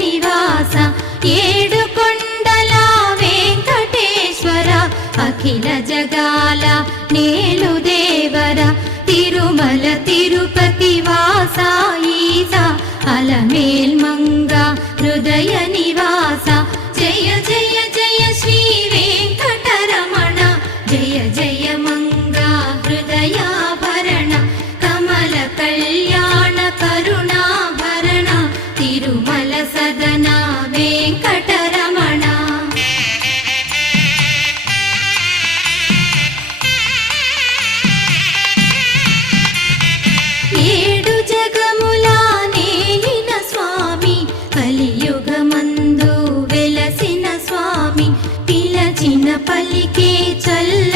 నివాస ఏడు కొండల వెంకటేశ్వర అఖిల జగాల నేలు దేవర తిరుమల తిరుపతి వాస ఈస అలమేల్ మంగ హృదయ నివాస జయ జయ జయ శ్రీ వెంకటరమణ జయ జయ మంగ హృదయాభరణ కమల కళ్యాణ కరుణాభరణ తిరుమల సదన వెంకటరమణ ఏడు జగముల నేలిన స్వామి కలియుగమందు వెలసిన స్వామి పిలచిన పలికే చల్ల